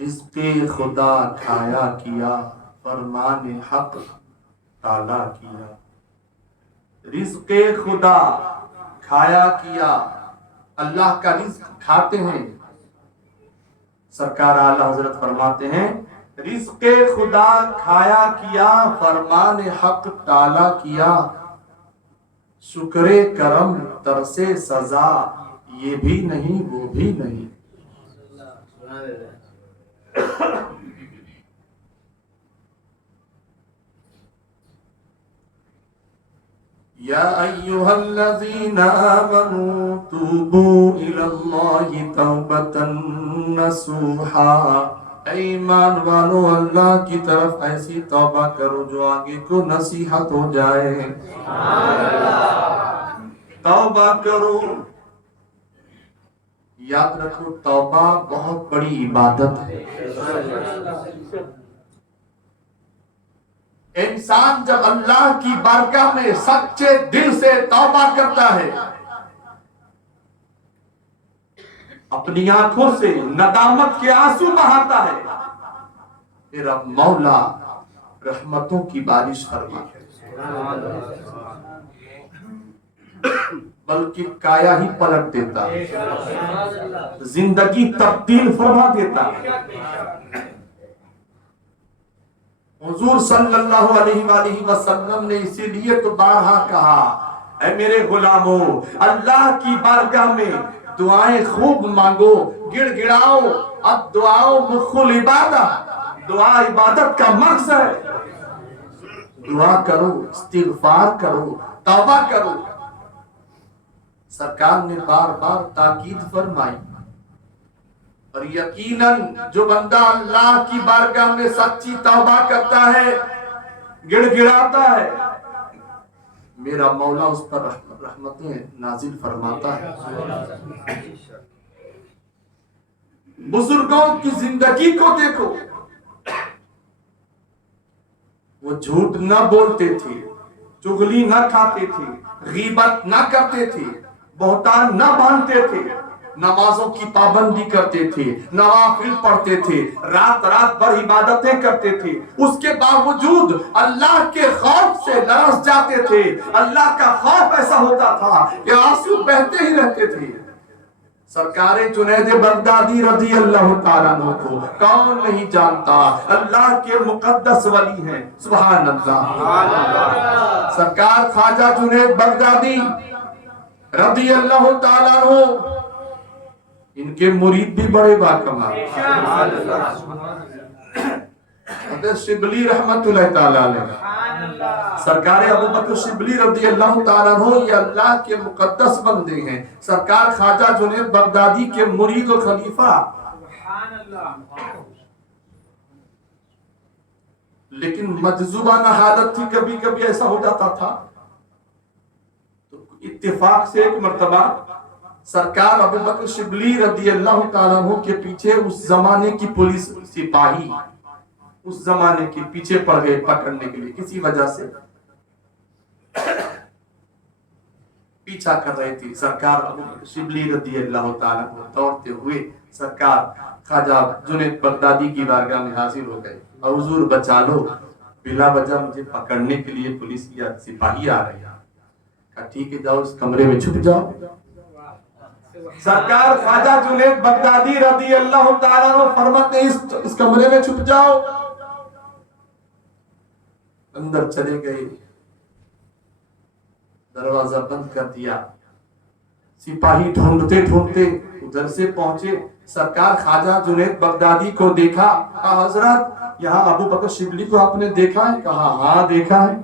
رزق خدا کھایا کیا، فرمان حق تالا کیا۔ رزق خدا کھایا کیا، اللہ کا رزق کھاتے ہیں۔ سرکار اعلی حضرت فرماتے ہیں رزق خدا کھایا کیا، فرمان حق تالا کیا۔ شکر کرم ترسے سزا، یہ بھی نہیں وہ بھی نہیں۔ یا ایھا الذین آمنوا توبوا الی اللہ توبۃ نصوحا، اے ایمان والو اللہ کی طرف ایسی توبہ کرو جو آگے کو نصیحت ہو جائے۔ توبہ کرو، یاد رکھو توبہ بہت بڑی عبادت ہے۔ انسان جب اللہ کی بارگاہ میں سچے دل سے توبہ کرتا ہے، اپنی آنکھوں سے ندامت کے آنسو بہاتا ہے، پھر اب مولا رحمتوں کی بارش فرماتا ہے، بلکہ کایا ہی پلٹ دیتا ہے، زندگی تبدیل فرما دیتا ہے۔ حضور صلی اللہ علیہ وآلہ وسلم نے اسی لیے تو بارہا کہا اے میرے غلاموں، اللہ کی بارگاہ میں دعائیں خوب مانگو، گڑ گڑاؤ، اب دعاؤں مخ العبادہ، دعا عبادت کا مقصد ہے۔ دعا کرو، استغفار کرو، توبہ کرو۔ سرکار نے بار بار تاکید فرمائی، اور یقیناً جو بندہ اللہ کی بارگاہ میں سچی توبہ کرتا ہے، گڑ گڑاتا ہے، میرا مولا اس پر رحمتیں نازل فرماتا ہے۔ بزرگوں کی زندگی کو دیکھو، وہ جھوٹ نہ بولتے تھے، چغلی نہ کھاتے تھے، غیبت نہ کرتے تھے، بہتان نہ باندھتے تھے، نمازوں کی پابندی کرتے تھے، نوافل پڑھتے تھے، رات رات بھر عبادتیں کرتے تھے، اس کے باوجود اللہ کے خوف سے لرز جاتے تھے۔ اللہ کا خوف ایسا ہوتا تھا کہ آنسو بہتے ہی رہتے تھے۔ سرکار جنید بغدادی رضی اللہ تعالیٰ عنہ کو کون نہیں جانتا، اللہ کے مقدس ولی ہیں، سبحان اللہ۔ سرکار خواجہ جنید بغدادی رضی اللہ تعالیٰ عنہ، ان کے مرید بھی بڑے باکمال، حضرت شبلی رحمت اللہ تعالیٰ علیہ، سرکار ابوبکر شبلی رضی اللہ تعالیٰ عنہ، یہ اللہ کے مقدس بندے ہیں، سرکار خواجہ جنید بغدادی کے مرید و خلیفہ۔ لیکن مجذوبانہ حالت تھی، کبھی کبھی ایسا ہو جاتا تھا تو اتفاق سے ایک مرتبہ سرکار ابوبکر شبلی رضی اللہ تعالیٰ عنہ کے پیچھے اس زمانے کی پولیس سپاہی اس زمانے کے پیچھے پڑ گئے پکڑنے کے لیے، کسی وجہ سے پیچھا کر رہے تھے۔ سرکار ابوبکر شبلی رضی اللہ تعالیٰ عنہ دوڑتے ہوئے سرکار خواجہ جنید بغدادی کی بارگاہ میں حاضر ہو گئے، اور حضور بچا لو، بلا وجہ مجھے پکڑنے کے لیے پولیس یا سپاہی آ رہے ہیں۔ کہا ٹھیک ہے، جاؤ اس کمرے میں چھپ جاؤ۔ سرکار خواجہ جنید بغدادی رضی اللہ تعالیٰ عنہ فرماتے ہیں اس کمرے میں چھپ جاؤ۔ اندر چلے گئے، دروازہ بند کر دیا، سپاہی ڈھونڈتے ڈھونڈتے ادھر سے پہنچے، سرکار خواجہ جنید بغدادی کو دیکھا، کہا حضرت یہاں ابوبکر شبلی کو آپ نے دیکھا ہے؟ کہا ہاں دیکھا ہے۔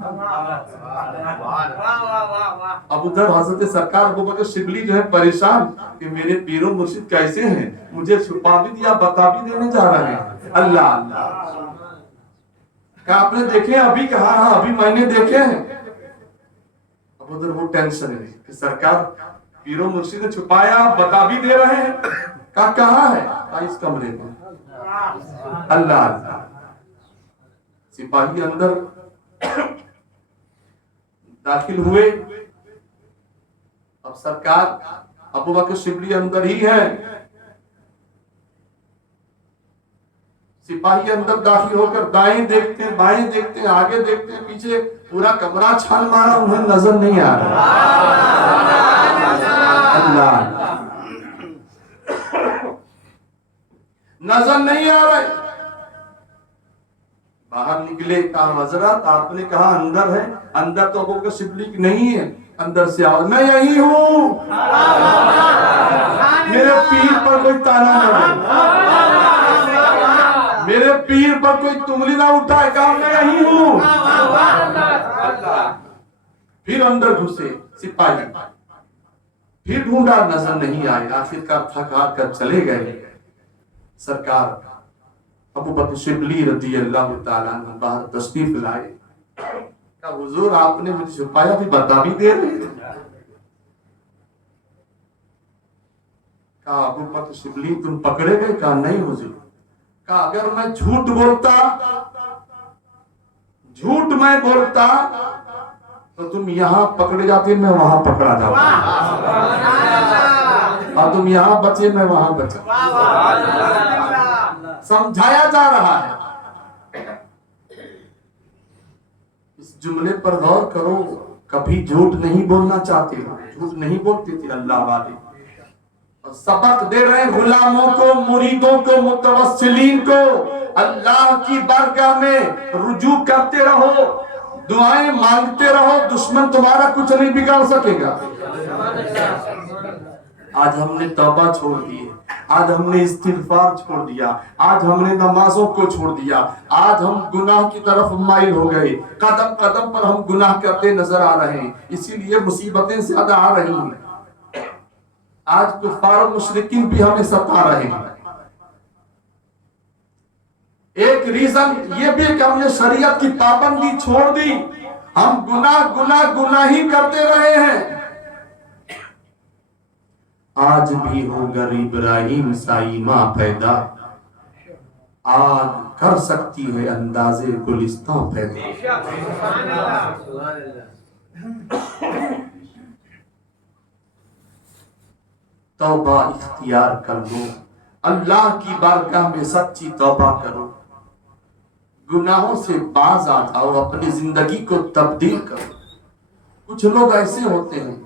اب ادھر حضرت سرکار ابوبکر شبلی جو ہے پریشان کہ میرے پیر و مرشد کیسے ہیں، مجھے چھپا بھی دیا، بتا بھی دینے جا رہے ہیں۔ اللہ اللہ، کہا آپ نے دیکھے؟ ابھی کہا ہاں ابھی میں نے دیکھے ہیں۔ اب ادھر وہ ٹینشن ہے کہ سرکار پیر و مرشد نے چھپایا، بتا بھی دے رہے ہیں۔ کہا کہاں ہے؟ کہا اس کمرے میں۔ اللہ اللہ، سپاہی اندر داخل ہوئے، اب سرکار ابوبکر شبلی اندر ہی ہے، سپاہی اندر داخل ہو کر دائیں دیکھتے ہیں، بائیں دیکھتے ہیں، آگے دیکھتے ہیں، پیچھے پورا کمرہ چھان مارا، انہیں نظر نہیں آ رہا۔ اللہ نظر نہیں آ رہے۔ باہر نکلے، کہا حضرت آپ نے کہا اندر ہے، اندر تو ابو بکر صدیق نہیں ہے۔ اندر سے آواز، میں یہی ہوں، میرے پیر پر کوئی تانا نہ دے، میرے پیر پر کوئی تملی نہ اٹھائے، کہا میں یہی ہوں۔ پھر اندر گھسے سپاہی، پھر ڈھونڈا، نظر نہیں آئے، آخر کار تھک ہار کر چلے گئے۔ سرکار ابو بکر شبلی رضی اللہ تعالیٰ عنہ باہر تشریف لائے، کہا حضور آپ نے مجھے چھپایا، بھی بتا بھی دے رہے۔ کہا ابو بکر شبلی تم پکڑے گئے؟ کہا نہیں حضور۔ کہا اگر میں جھوٹ میں بولتا تو تم یہاں پکڑے جاتے، میں وہاں پکڑا جاتا، اور تم یہاں بچے، میں وہاں بچا۔ سمجھایا جا رہا ہے۔ اس جملے پر غور کرو، کبھی جھوٹ نہیں بولنا چاہتے، جھوٹ نہیں بولتے تھے اللہ والے، اور سبق دے رہے غلاموں کو، مریدوں کو، متوسلین کو، اللہ کی بارگاہ میں رجوع کرتے رہو، دعائیں مانگتے رہو، دشمن تمہارا کچھ نہیں بگاڑ سکے گا۔ آج ہم نے توبہ چھوڑ دی، آج ہم نے استغفار چھوڑ دیا، آج ہم نے نمازوں کو چھوڑ دیا، آج ہم گناہ کی طرف مائل ہو گئے، قدم قدم پر ہم گناہ کرتے نظر آ رہے ہیں، اسی لیے مصیبتیں زیادہ آ رہی ہیں۔ آج کفار و مشرکین بھی ہمیں ستا رہے ہیں۔ ایک ریزن یہ بھی کہ ہم نے شریعت کی پابندی چھوڑ دی، ہم گناہ ہی کرتے رہے ہیں۔ آج بھی ہو گر ابراہیم سائی ماں پیدا، آج کر سکتی ہے اندازے گلستاں پیدا۔ توبہ اختیار کر لو، اللہ کی بارگاہ میں سچی توبہ کرو، گناہوں سے باز آ جاؤ، اپنی زندگی کو تبدیل کرو۔ کچھ لوگ ایسے ہوتے ہیں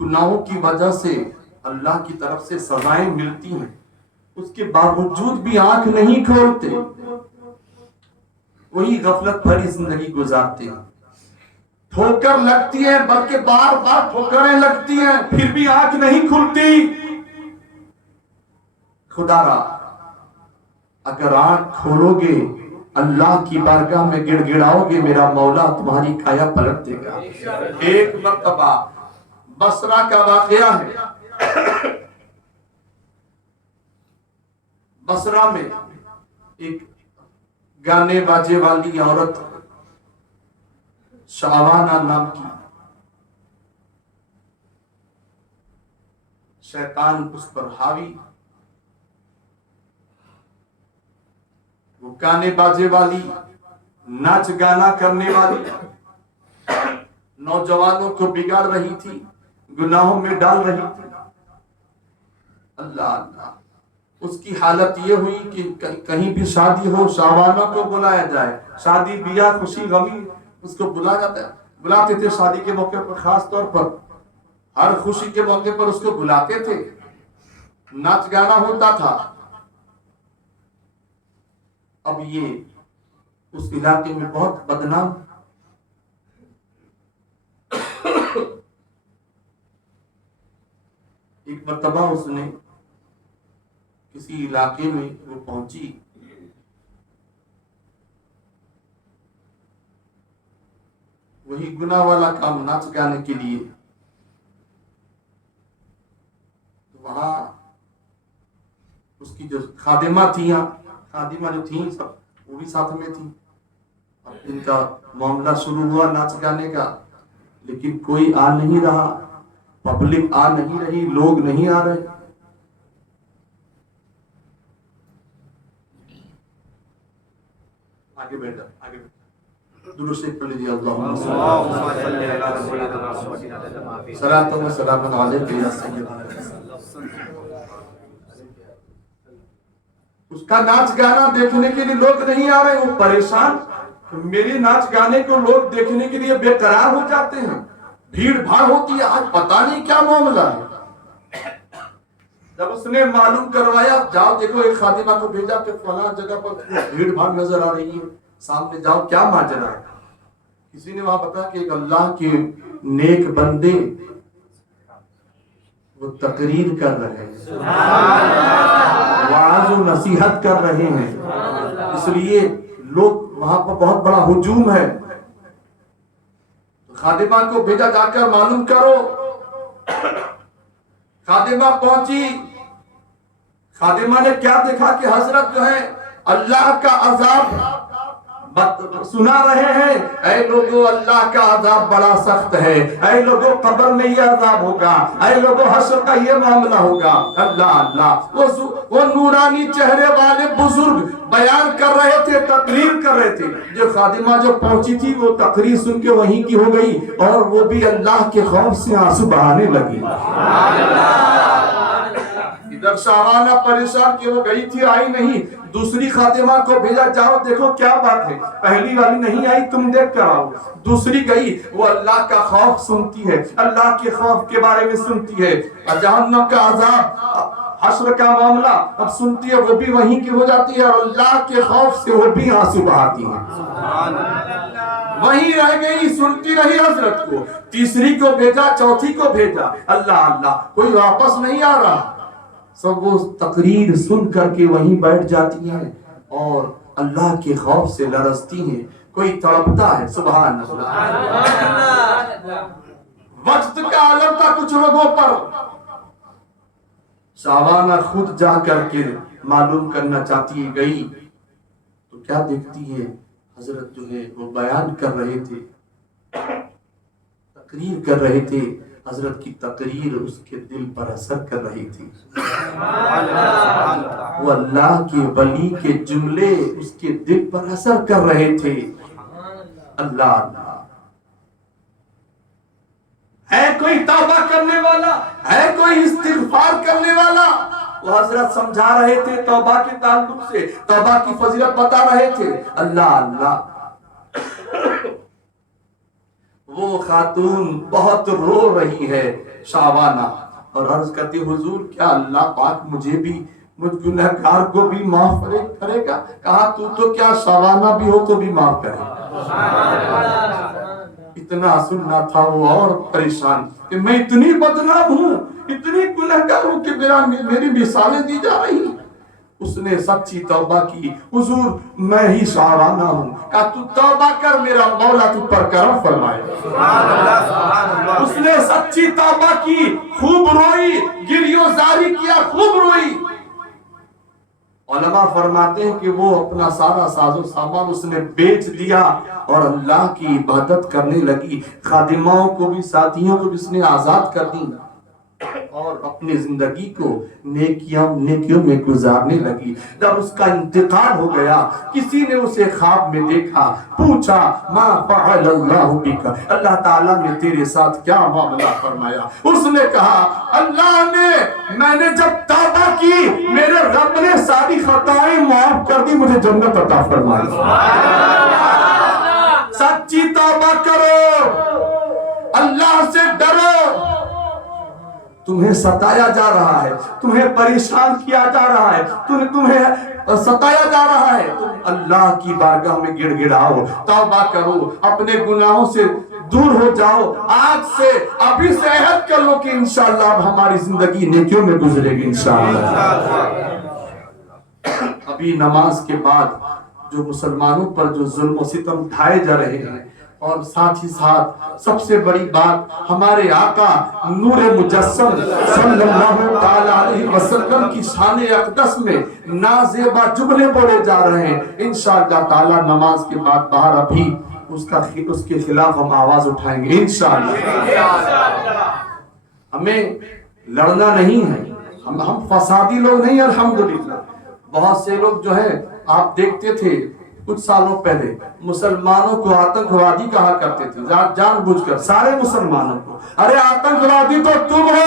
گناہوں کی وجہ سے اللہ کی طرف سے سزائیں ملتی ہیں، اس کے باوجود بھی آنکھ نہیں کھولتے، وہی غفلت بھری زندگی گزارتے ہیں۔ ٹھوکر لگتی ہے، بلکہ بار بار ٹھوکریں لگتی ہیں، پھر بھی آنکھ نہیں کھلتی۔ خدا را اگر آنکھ کھولو گے، اللہ کی بارگاہ میں گڑ گڑاؤ گے، میرا مولا تمہاری کایا پلٹ دے گا۔ ایک مرتبہ بصرہ کا واقعہ ہے، بصرہ میں ایک گانے باجے والی عورت شعوانہ نام کی، شیطان اس پر حاوی، وہ گانے باجے والی، ناچ گانا کرنے والی، نوجوانوں کو بگاڑ رہی تھی، گناہوں میں ڈال رہی تھی۔ اللہ اللہ، اس کی حالت یہ ہوئی کہ کہیں بھی شادی ہو شعوانہ کو بلایا جائے، شادی بیاہ خوشی غمی اس کو بلاتے تھے، شادی کے موقع پر خاص طور پر، ہر خوشی کے موقع پر اس کو بلاتے تھے، ناچ گانا ہوتا تھا۔ اب یہ اس علاقے میں بہت بدنام، ایک مرتبہ اس نے کسی علاقے میں وہ پہنچی، وہی گناہ والا کام ناچ گانے کے لیے، وہاں اس کی جو خادمہ جو تھیں سب وہ بھی ساتھ میں تھیں۔ اب ان کا معاملہ شروع ہوا ناچ گانے کا، لیکن کوئی آ نہیں رہا، پبلک آ نہیں رہی، لوگ نہیں آ رہے۔ آگے بیٹھا درود سے پڑھ لیجیے، اللہم صلی علی صلاۃ و سلام علیک یا سیدنا۔ اس کا ناچ گانا دیکھنے کے لیے لوگ نہیں آ رہے، وہ پریشان، میری ناچ گانے کو لوگ دیکھنے کے لیے بے قرار ہو جاتے ہیں، بھیڑ بھاڑ ہوتی ہے، آج پتہ نہیں کیا معاملہ ہے۔ جب اس نے معلوم کروایا، جاؤ دیکھو، ایک خادمہ کو بھیجا کہ فلاں جگہ پر بھیڑ بھاڑ نظر آ رہی ہے، سامنے جاؤ کیا ماجرا ہے۔ کسی نے وہاں بتایا کہ ایک اللہ کے نیک بندے وہ تقریر کر رہے ہیں، وعظ و نصیحت کر رہے ہیں، اس لیے لوگ وہاں پر بہت بڑا ہجوم ہے۔ خادمہ کو بھیجا، جا کر معلوم کرو۔ خادمہ پہنچی، خادمہ نے کیا دیکھا کہ حضرت جو ہے اللہ کا عذاب سنا رہے ہیں، اے لوگو اللہ کا عذاب بڑا سخت ہے، اے لوگو قبر میں یہ عذاب ہوگا، اے لوگو حشر کا یہ معاملہ ہوگا۔ اللہ اللہ، وہ نورانی چہرے والے بزرگ بیان کر رہے تھے، تقریر کر رہے تھے۔ جو خادمہ جو پہنچی تھی وہ تقریر سن کے وہیں کی ہو گئی، اور وہ بھی اللہ کے خوف سے آنسو بہانے لگی۔ ادھر شاہانہ پریشان کہ وہ گئی تھی، آئی نہیں، دوسری خادمہ کو بھیجا، جاؤ دیکھو کیا بات ہے، پہلی والی نہیں آئی، تم دیکھ کر آؤ۔ دوسری گئی، وہ اللہ کا خوف سنتی ہے، اللہ کے خوف کے بارے میں سنتی ہے، جہنم کا عذاب، حشر کا معاملہ اب سنتی ہے، وہ بھی وہیں کی ہو جاتی ہے، اور اللہ کے خوف سے وہ بھی آنسو بہاتی ہے۔ وہیں رہ گئی، سنتی رہی حضرت کو۔ تیسری کو بھیجا، چوتھی کو بھیجا، اللہ اللہ، کوئی واپس نہیں آ رہا۔ سب وہ تقریر سن کر کے وہیں بیٹھ جاتی ہیں اور اللہ کے خوف سے لرزتی ہیں۔ کوئی تڑپتا ہے، سبحان اللہ، وقت کا عالم تھا کچھ لوگوں پر۔ شاہانہ خود جا کر کے معلوم کرنا چاہتی ہے، گئی تو کیا دیکھتی ہے، حضرت جو ہے وہ بیان کر رہے تھے، تقریر کر رہے تھے، حضرت کی تقریر اس کے دل پر اثر کر رہی تھی۔ وہ اللہ کے ولی کے جملے اس کے دل پر اثر کر رہے تھے۔ اللہ اللہ، ہے کوئی توبہ کرنے والا، ہے کوئی استغفار کرنے والا؟ وہ حضرت سمجھا رہے تھے توبہ کے تعلق سے، توبہ کی فضیلت بتا رہے تھے۔ اللہ اللہ، وہ خاتون بہت رو رہی ہے شاہانہ، اور عرض کرتی، حضور کیا اللہ پاک مجھے بھی، مجھ گنہگار کو بھی معاف کرے گا؟ کہا تو کیا شاہانہ بھی ہو تو بھی معاف کرے گا۔ اتنا سننا تھا وہ، اور پریشان کہ میں اتنی بدنام ہوں، اتنی گنہگار ہوں کہ میری مثالیں دی جا رہی ہیں۔ اس نے سچی توبہ کی، حضور میں ہی شاہانہ ہوں، کہا تو توبہ کر، میرا مولا تو پر کرم فرمائے۔ اس نے سچی توبہ کی، خوب روئی، گریو زاری کیا، خوب روئی۔ علماء فرماتے ہیں کہ وہ اپنا سارا ساز و سامان اس نے بیچ دیا اور اللہ کی عبادت کرنے لگی۔ خادماؤں کو بھی، ساتھیوں کو بھی اس نے آزاد کر دی اور اپنی زندگی کو نیکیوں میں گزارنے لگی۔ جب اس کا انتقال ہو گیا، کسی نے اسے خواب میں دیکھا، پوچھا ما فعل اللہ بک، اللہ تعالیٰ نے تیرے ساتھ کیا معاملہ فرمایا؟ اس نے کہا، اللہ نے، میں نے جب توبہ کی، میرے رب نے ساری خطائیں معاف کر دی، مجھے جنت عطا فرمائی۔ سچی توبہ کرو، اللہ سے ڈرو۔ تمہیں ستایا جا رہا ہے، تمہیں پریشان کیا جا رہا ہے، تمہیں ستایا جا رہا ہے، تم اللہ کی بارگاہ میں گڑ گڑاؤ، توبہ کرو، اپنے گناہوں سے دور ہو جاؤ۔ آج سے، ابھی سے عہد کر لو کہ انشاءاللہ اب ہماری زندگی نیکیوں میں گزرے گی انشاءاللہ۔ ابھی نماز کے بعد جو مسلمانوں پر جو ظلم و ستم ڈھائے جا رہے ہیں، اور ساتھ ہی ساتھ سب سے بڑی بات، ہمارے آقا نور مجسم صلی اللہ علیہ وسلم کی شان اقدس میں نازیبا جملے بولے جا رہے ہیں۔ انشاءاللہ تعالی نماز کے بعد باہر ابھی اس کے خلاف ہم آواز اٹھائیں گے انشاءاللہ۔ ہمیں لڑنا نہیں ہے، ہم فسادی لوگ نہیں، الحمدللہ۔ بہت سے لوگ جو ہے، آپ دیکھتے تھے کچھ سالوں پہلے مسلمانوں کو آتنکوادی کہا کرتے تھے، جان بوجھ کر سارے مسلمانوں کو، ارے آتنکوادی تو تم ہو۔